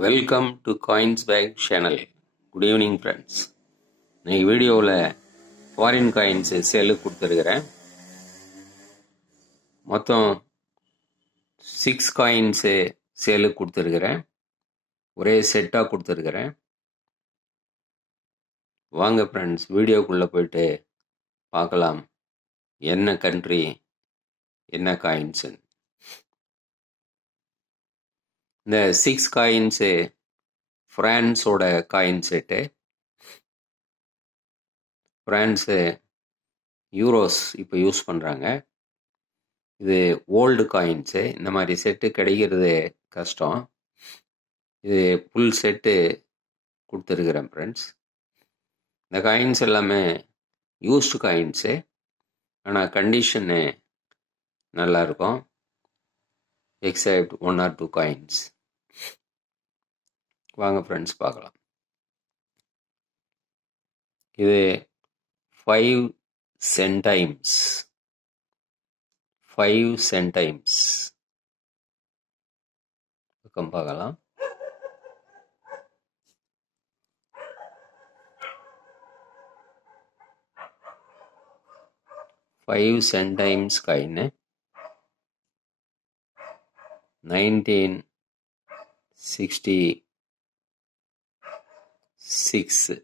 Welcome to coins back channel. Good evening friends. இன்னைக்கு வீடியோவில் foreign coins சேலுக்கு கொடுத்துருக்குறேன். மொத்தம் 6 காயின்ஸு சேலுக்கு கொடுத்துருக்குறேன். ஒரே செட்டாக கொடுத்துருக்குறேன். வாங்க ஃப்ரெண்ட்ஸ், வீடியோக்குள்ளே போயிட்டு பார்க்கலாம் என்ன கண்ட்ரி என்ன காயின்ஸுன்னு. இந்த 6 காயின்ஸு ஃப்ரான்ஸோட காயின் செட்டு. ஃப்ரான்ஸு யூரோஸ் இப்போ யூஸ் பண்ணுறாங்க. இது ஓல்டு காயின்ஸு. இந்த மாதிரி செட்டு கிடைக்கிறது கஷ்டம். இது ஃபுல் செட்டு கொடுத்துருக்குறேன் ஃப்ரெண்ட்ஸ். இந்த காயின்ஸ் எல்லாமே யூஸ்டு காயின்ஸு, ஆனால் கண்டிஷனு நல்லாயிருக்கும். Except 1 or 2 coins. வாங்க ஃப்ரெண்ட்ஸ் பார்க்கலாம். இது 5 சென்டைம்ஸ். 5 சென்டைம்ஸ் பக்கம் பார்க்கலாம். Five centimes coin 1966.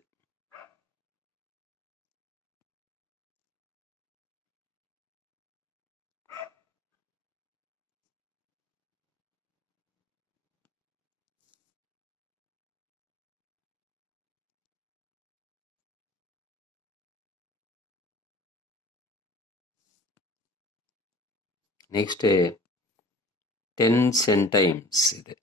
Next 10 centimes. இது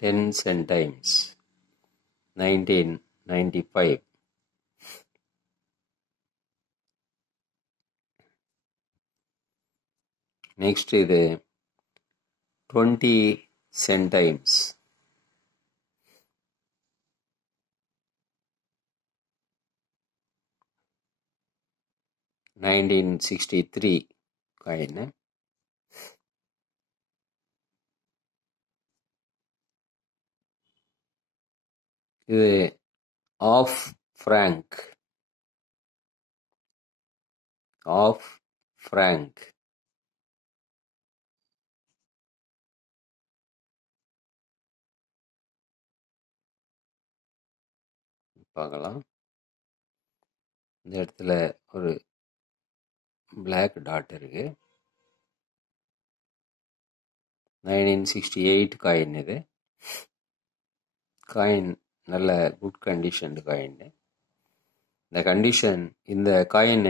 10 சென்டைம்ஸ் 1995. நெக்ஸ்ட் இது 20 சென்டைம்ஸ். (1963) காயின். இது ஆஃப் ஃப்ராங்க். பார்க்கலாம். இந்த இடத்துல ஒரு பிளாக் டாட் இருக்கு. 1968 காயின். இது காயின் நல்ல குட் கண்டிஷன் காயின். இந்த கண்டிஷன், இந்த காயின்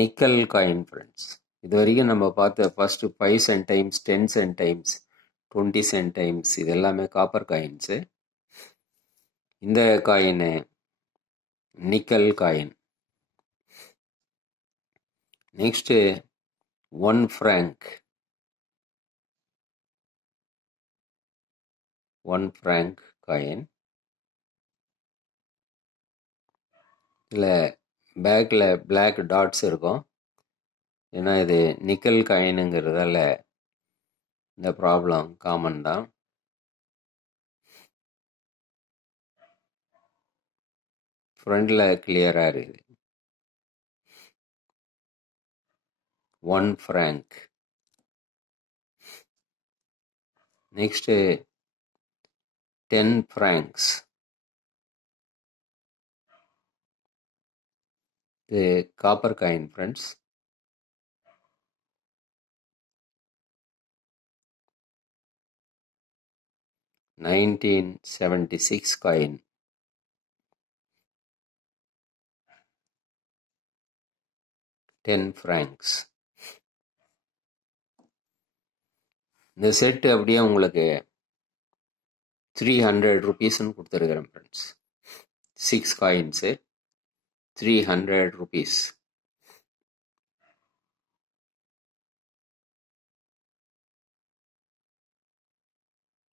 நிக்கல் காயின் ஃப்ரெண்ட்ஸ். இது வரைக்கும் நம்ம பார்த்த ஃபர்ஸ்ட் 5 சென்டைம்ஸ், 10 சென்டைம்ஸ், 20 சென்டைம்ஸ் இது எல்லாமே காப்பர் காயின்ஸு. இந்த coin nickel coin. Next 1 franc. 1 franc coin. இதில் பேக்கில் பிளாக் டாட்ஸ் இருக்கும். ஏன்னா இது நிக்கல் காயினுங்கிறதால இந்த ப்ராப்ளம் காமன் தான். ஃப்ரண்டில் கிளியராக இருக்குது. 1 ஃப்ராங்க். Next 10 francs. இது copper coin friends. (1976) coin. (10 francs). இந்த செட்டு அப்படியே உங்களுக்கு 300 rupeesன்னு கொடுத்துருக்குறேன் ஃப்ரெண்ட்ஸ். 6 coins 300 rupees.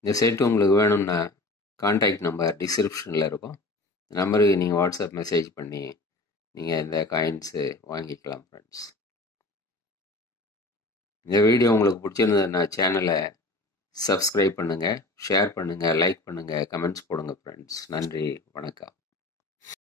இந்த செட்டு உங்களுக்கு வேணும்னா கான்டாக்ட் நம்பர் டிஸ்கிரிப்ஷனில் இருக்கும். நம்பருக்கு நீங்கள் வாட்ஸ்அப் மெசேஜ் பண்ணி நீங்கள் இந்த காயின்ஸு வாங்கிக்கலாம் ஃப்ரெண்ட்ஸ். இந்த வீடியோ உங்களுக்கு பிடிச்சிருந்ததுன்னா சேனலை சப்ஸ்கிரைப் பண்ணுங்கள், ஷேர் பண்ணுங்கள், லைக் பண்ணுங்கள், கமெண்ட்ஸ் போடுங்க ஃப்ரெண்ட்ஸ். நன்றி, வணக்கம்.